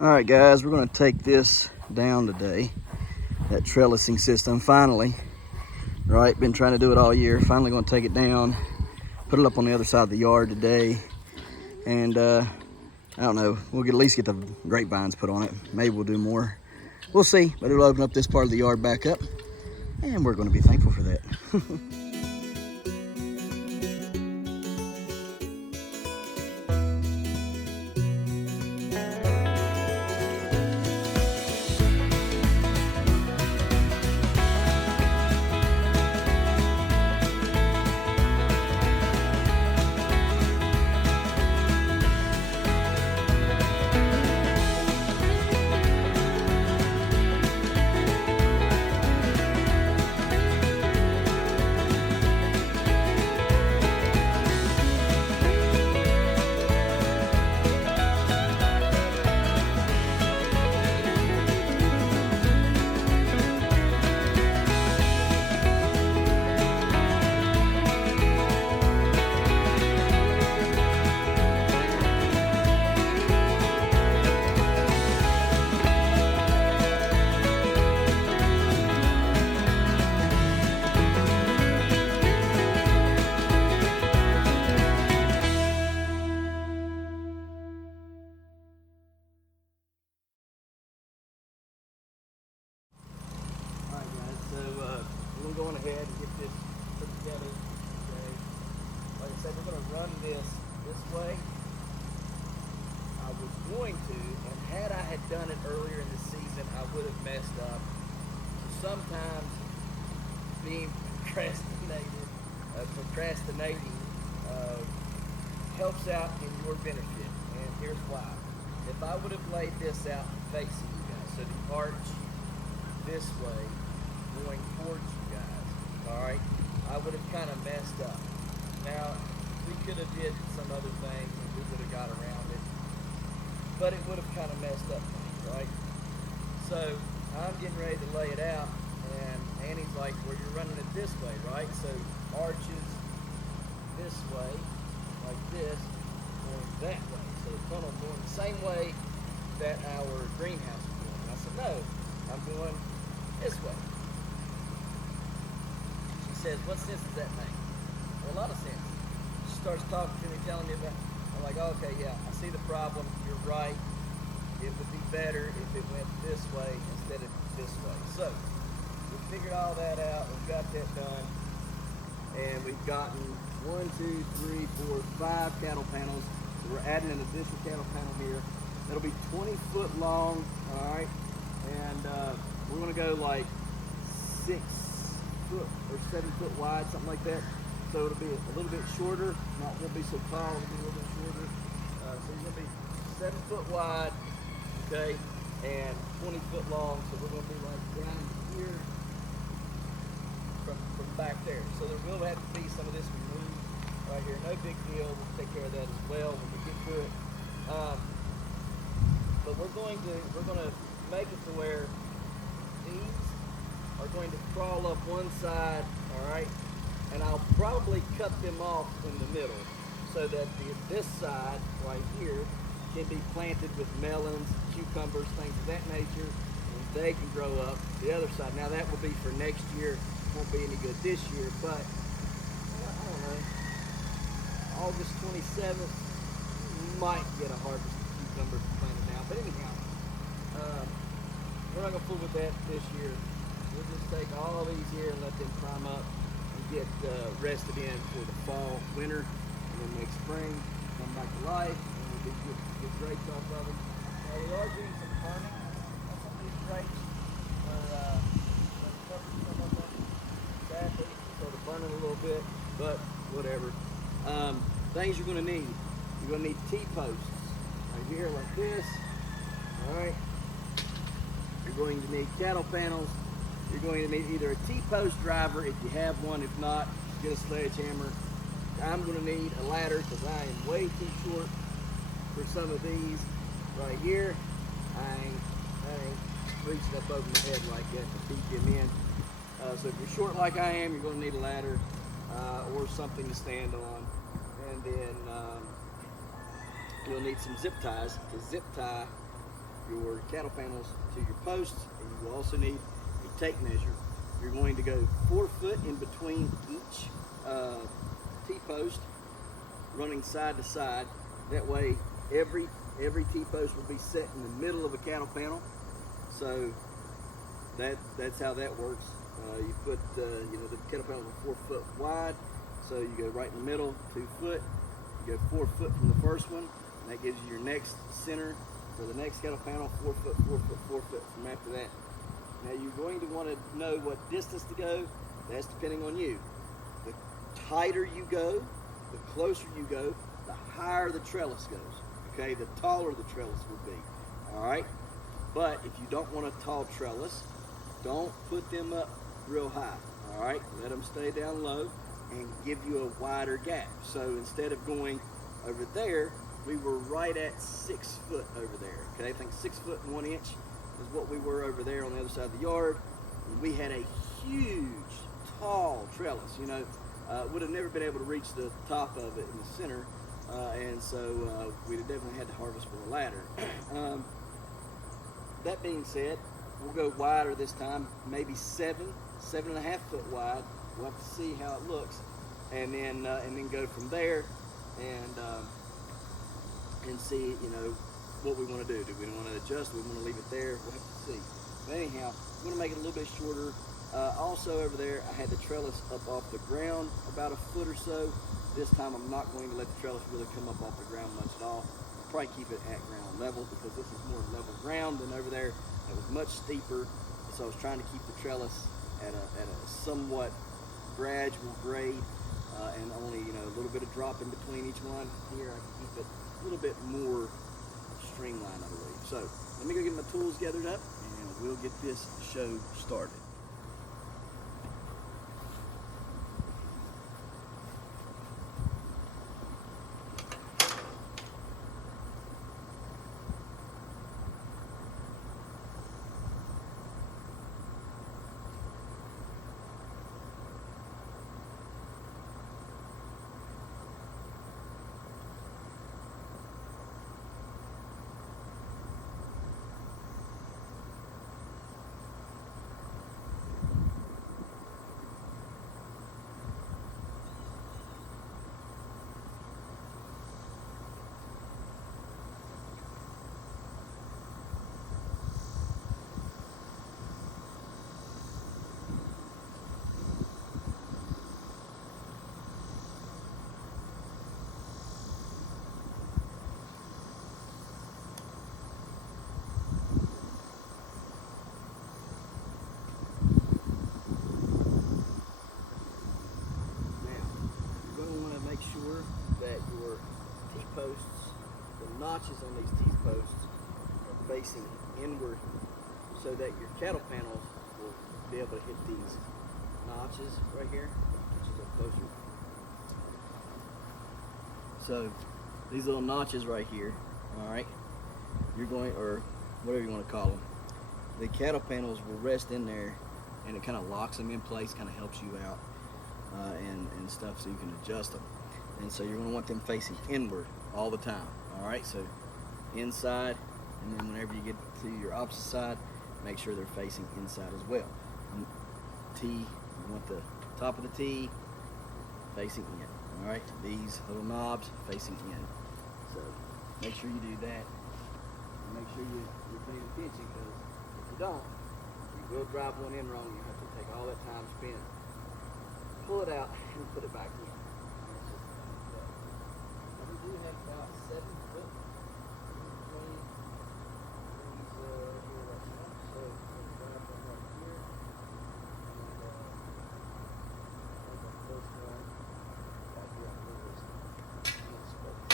All right, guys, we're going to take this down today, that trellising system, finally. Right, been trying to do it all year. Finally going to take it down, put it up on the other side of the yard today. And I don't know, we'll at least get the grapevines put on it. Maybe we'll do more. We'll see, but it'll open up this part of the yard back up. And we're going to be thankful for that. We're going ahead and get this put together today. Like I said, we're going to run this way. I was going to, and had I had done it earlier in the season, I would have messed up. So sometimes being procrastinating helps out in your benefit, and here's why. If I would have laid this out facing you guys, so the arch this way, going towards you guys, all right, I would have kind of messed up. Now, we could have did some other things and we would have got around it, but it would have kind of messed up things, right? So I'm getting ready to lay it out, and Annie's like, well, you're running it this way, right? So arches this way, like this, going that way. So the tunnel going the same way that our greenhouse is going. And I said, no, I'm going this way. She says, what sense does that make? Well, a lot of sense. She starts talking to me, telling me about, I'm like, okay, yeah, I see the problem. You're right. It would be better if it went this way instead of this way. So we figured all that out. We've got that done. And we've gotten 5 cattle panels. So we're adding an additional cattle panel here. It'll be 20 foot long, all right? And we're gonna go like 6 foot or 7 foot wide, something like that. So it'll be a little bit shorter, not gonna be so tall, it'll be a little bit shorter. So it's gonna be 7 foot wide, okay, and 20 foot long. So we're gonna be like down here from back there. So there will have to be some of this removed right here. No big deal, we'll take care of that as well when we get to it. But we're gonna make it to where these are going to crawl up one side, all right? And I'll probably cut them off in the middle so that this side right here can be planted with melons, cucumbers, things of that nature, and they can grow up the other side. Now that will be for next year, won't be any good this year, but I don't know, August 27th, might get a harvest of cucumbers planted now, but anyhow, we're not gonna fool with that this year. We'll just take all these here and let them climb up and get rested in for the fall, winter, and then next spring, come back to life, and we'll get good grapes off of them. Now we are doing some pruning on some of these grapes. We're covering some of them, sadly, sort of burning a little bit, but whatever. Things you're gonna need. You're gonna need T-posts right here like this, all right? You're going to need cattle panels. You're going to need either a T-post driver if you have one. If not, get a sledgehammer. I'm going to need a ladder because I am way too short for some of these right here. I ain't reaching up over my head like that to keep them in. So if you're short like I am, you're going to need a ladder or something to stand on. And then you'll need some zip ties to zip tie your your cattle panels to your posts, and you will also need a tape measure. You're going to go 4 foot in between each T-post, running side to side. That way, every T-post will be set in the middle of a cattle panel. So that's how that works. You put you know, the cattle panel is 4 foot wide, so you go right in the middle, 2 foot. You go 4 foot from the first one, and that gives you your next center for the next cattle panel. 4 foot, 4 foot, 4 foot from after that. Now you're going to want to know what distance to go. That's depending on you. The tighter you go, the closer you go, the higher the trellis goes. Okay, the taller the trellis will be. All right, but if you don't want a tall trellis, don't put them up real high. All right, let them stay down low and give you a wider gap. So instead of going over there, we were right at 6 foot over there. Okay, I think 6 foot and 1 inch is what we were over there on the other side of the yard. And we had a huge, tall trellis. You know, would have never been able to reach the top of it in the center, and so we definitely had to harvest with a ladder. That being said, we'll go wider this time, maybe 7.5 foot wide. We'll have to see how it looks, and then go from there, and see, you know, what we want to do. Do we want to adjust? Do we want to leave it there? We'll have to see. But anyhow, I'm going to make it a little bit shorter. Also over there, I had the trellis up off the ground about 1 foot or so. This time I'm not going to let the trellis really come up off the ground much at all. I'll probably keep it at ground level, because this is more level ground than over there. It was much steeper, so I was trying to keep the trellis at a somewhat gradual grade, and only, you know, a little bit of drop in between each one. Here I can keep it a little bit more streamlined, I believe. So let me go get my tools gathered up, and we'll get this show started. Posts, the notches on these T-posts are facing inward, so that your cattle panels will be able to hit these notches right here, which is up closer. So these little notches right here, all right, you're going, or whatever you want to call them, the cattle panels will rest in there, and it kind of locks them in place, kind of helps you out, and stuff, so you can adjust them. And so you're going to want them facing inward all the time. All right, so inside, and then whenever you get to your opposite side, make sure they're facing inside as well. You want the top of the T facing in. All right, these little knobs facing in. So make sure you do that. And make sure you're paying attention, because if you don't, you will drive one in wrong. You have to take all that time spent, pull it out, and put it back in. We do have about 7 foot in between these here right now. So we'll grab one right here, and make the first one right here on this spot.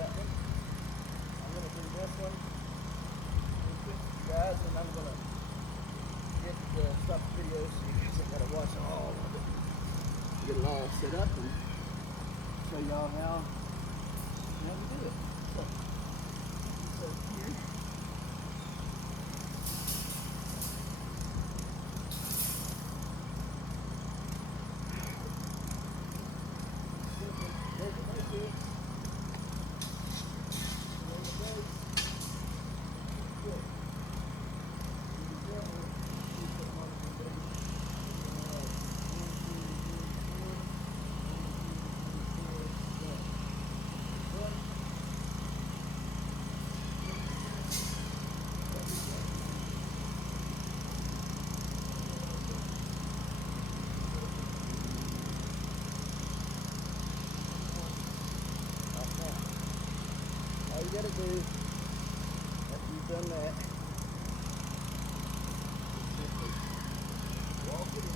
that one. I'm going to do this one, guys, and I'm going to stop the video so you guys ain't got to watch all of it. Get it all set up and show y'all how we do it. So here. There's the basics. All you gotta do after you've done that is simply walk it in,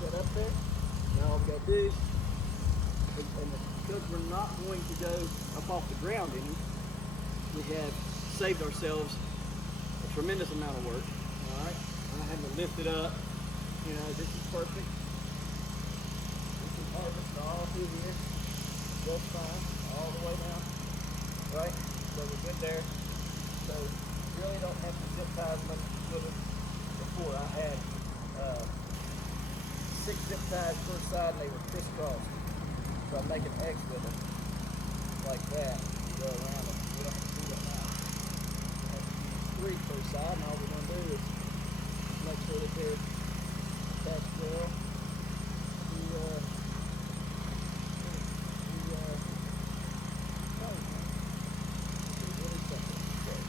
set up there. Now all we gotta do, and because we're not going to go up off the ground any, we have saved ourselves a tremendous amount of work. All right, I had to lift it up. You know, this is perfect. We can harvest all through here, just fine, all the way down. Right, so we're good there. So you really don't have to zip tie as much with it. Before I had 6 zip ties per side and they were crisscrossed. So I'm making X with them like that. Go around them. We don't have to do that now. We have to use 3 per side, and all we're going to do is make sure that they're attached well to really simple. Okay.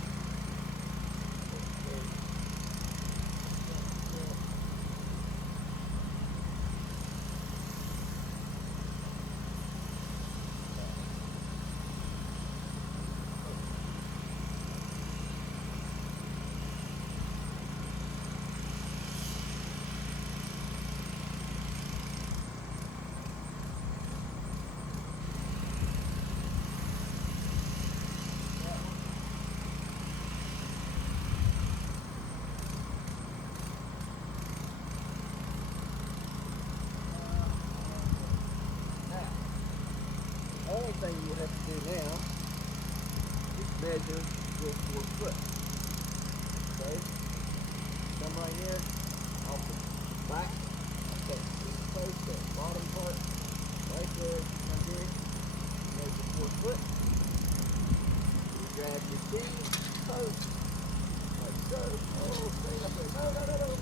Only thing you have to do now is measure your 4 foot. Okay? Come right here, off the back. Okay, this is close to the bottom part. Right there, come here. Measure 4 foot. You grab your key, post, like so. Oh, stay up there. No.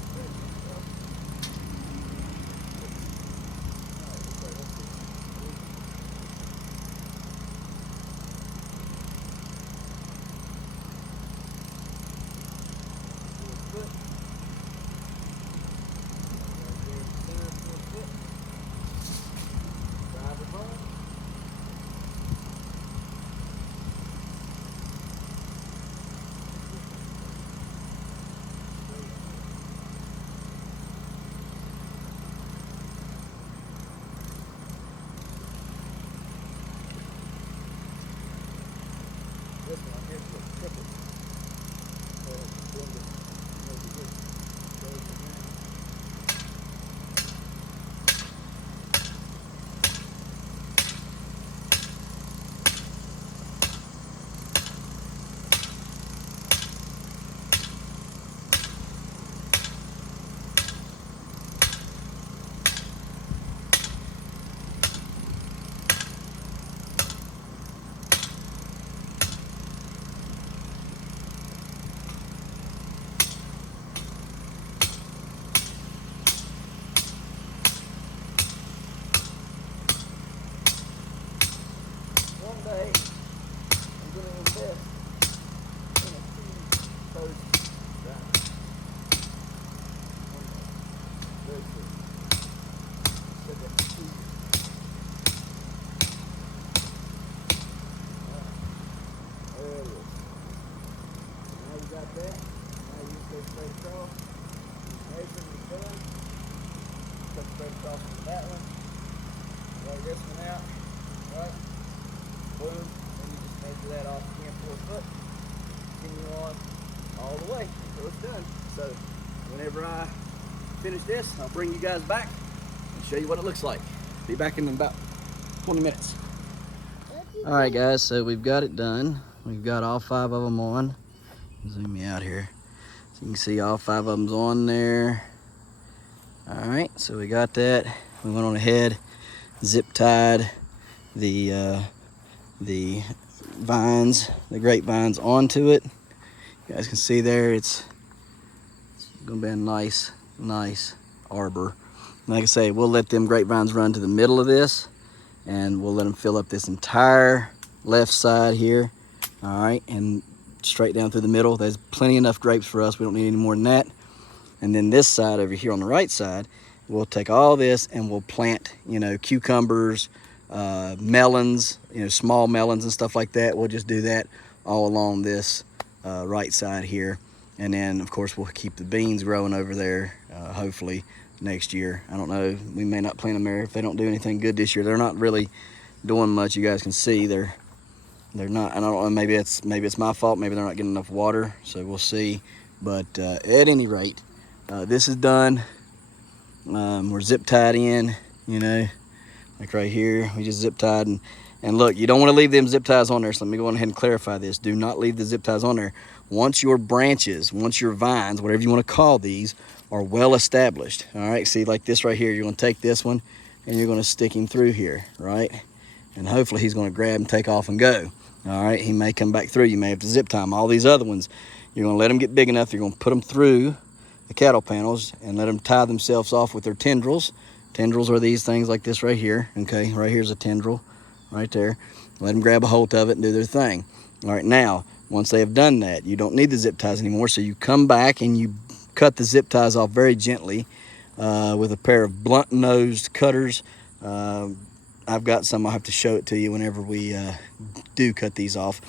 got that. Now you just go straight across. Measure and you're done. Cut straight across with that one. Lay this one out. Right? Boom. And you just measure that off again 4 foot. Continue on all the way until it's done. So whenever I finish this, I'll bring you guys back and show you what it looks like. Be back in about 20 minutes. All right, guys, so we've got it done. We've got all 5 of them on. Zoom me out here. So you can see all 5 of them's on there. All right, so we got that. We went on ahead, zip tied the vines, the grapevines onto it. You guys can see there, it's gonna be a nice arbor. Like I say, we'll let them grapevines run to the middle of this, and we'll let them fill up this entire left side here. All right, and straight down through the middle. There's plenty enough grapes for us. We don't need any more than that. And then this side over here on the right side, we'll take all this and we'll plant, you know, cucumbers, melons, you know, small melons and stuff like that. We'll just do that all along this right side here. And then of course we'll keep the beans growing over there, hopefully next year. I don't know, we may not plant them there if they don't do anything good this year. They're not really doing much. You guys can see they're not, I don't know, maybe it's my fault, maybe they're not getting enough water, so we'll see. But at any rate, this is done. We're zip tied in, you know, like right here, we just zip tied. And look, you don't want to leave them zip ties on there, so let me go ahead and clarify this. Do not leave the zip ties on there. Once your branches, once your vines, whatever you want to call these, are well established, all right? See, like this right here, you're going to take this one and you're going to stick him through here, right? And hopefully he's going to grab and take off and go, all right? He may come back through. You may have to zip tie him. All these other ones, you're going to let them get big enough. You're going to put them through the cattle panels and let them tie themselves off with their tendrils. Tendrils are these things like this right here, okay? Right here's a tendril right there. Let them grab a hold of it and do their thing. All right, now, once they have done that, you don't need the zip ties anymore, so you come back and you cut the zip ties off very gently with a pair of blunt-nosed cutters. I've got some. I'll have to show it to you whenever we do cut these off.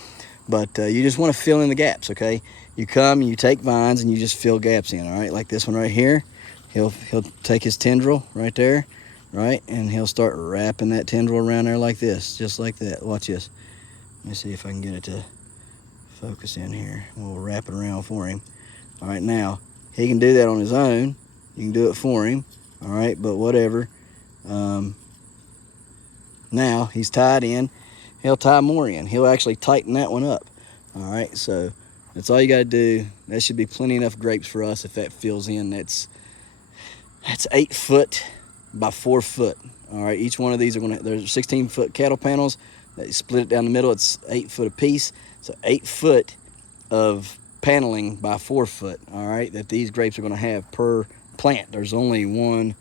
But you just want to fill in the gaps, okay? You come and you take vines and you just fill gaps in, all right? Like this one right here. He'll take his tendril right there, right? And he'll start wrapping that tendril around there like this, just like that. Watch this. Let me see if I can get it to focus in here. We'll wrap it around for him. All right, now, he can do that on his own. You can do it for him, all right? But whatever. Now, he's tied in. He'll tie more in. He'll actually tighten that one up, all right? So that's all you got to do. That should be plenty enough grapes for us if that fills in. That's 8 foot by 4 foot, all right? Each one of these are going to, there's 16-foot cattle panels. They split it down the middle. It's 8 foot apiece. So 8 foot of paneling by 4 foot, all right, that these grapes are going to have per plant. There's only 1,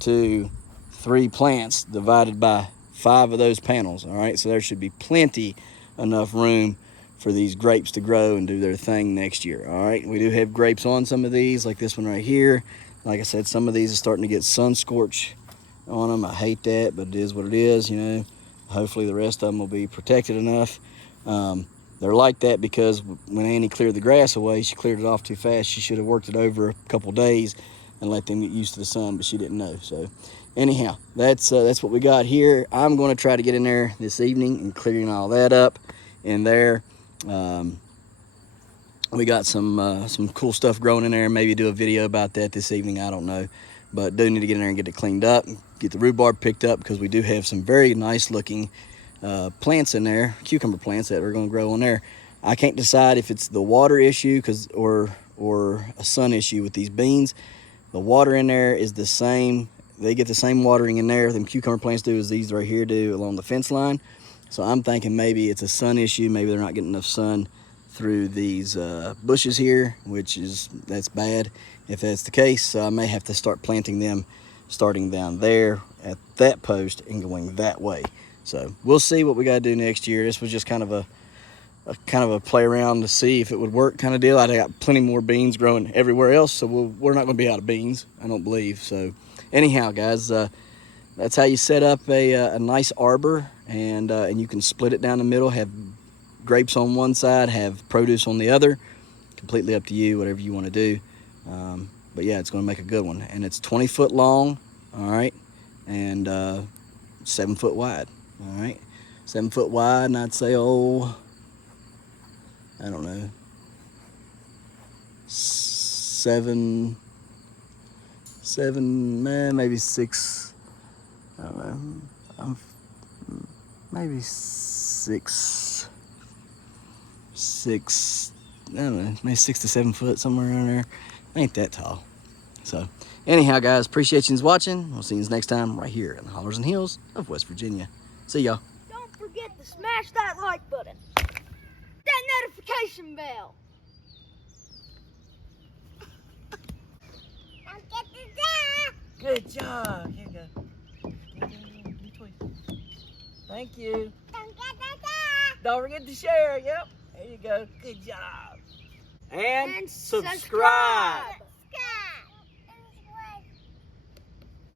2, 3 plants divided by 5 of those panels, all right? So there should be plenty enough room for these grapes to grow and do their thing next year, all right? We do have grapes on some of these, like this one right here. Like I said, some of these are starting to get sun scorch on them. I hate that, but it is what it is, you know. Hopefully the rest of them will be protected enough. They're like that because when Annie cleared the grass away, she cleared it off too fast. She should have worked it over a couple days and let them get used to the sun, but she didn't know. So anyhow, that's what we got here. I'm going to try to get in there this evening and clearing all that up in there. We got some cool stuff growing in there. Maybe do a video about that this evening. I don't know, but do need to get in there and get it cleaned up, get the rhubarb picked up, because we do have some very nice looking plants in there, cucumber plants that are going to grow on there. I can't decide if it's the water issue or a sun issue with these beans. The water in there is the same. They get the same watering in there, them cucumber plants do, as these right here do along the fence line. So I'm thinking maybe it's a sun issue. Maybe they're not getting enough sun through these bushes here, that's bad if that's the case. So I may have to start planting them starting down there at that post and going that way. So we'll see what we got to do next year. This was just kind of a play around to see if it would work kind of deal. I got plenty more beans growing everywhere else, so we're not going to be out of beans, I don't believe. So anyhow, guys, that's how you set up a nice arbor, and you can split it down the middle, have grapes on one side, have produce on the other. completely up to you, whatever you want to do. But yeah, it's going to make a good one. And it's 20 foot long, all right, and 7 foot wide, all right. 7 foot wide, and I'd say, oh, I don't know, 7, man, maybe 6, I don't know, maybe 6, I don't know, maybe 6 to 7 foot, somewhere around there. Ain't that tall. So anyhow, guys, appreciate you watching. We'll see you next time right here in the hollers and hills of West Virginia. See y'all. Don't forget to smash that like button, that notification bell. Don't get the Good job. Here you go. Thank you. Don't get the Don't forget to share. Yep. There you go. Good job. And And subscribe.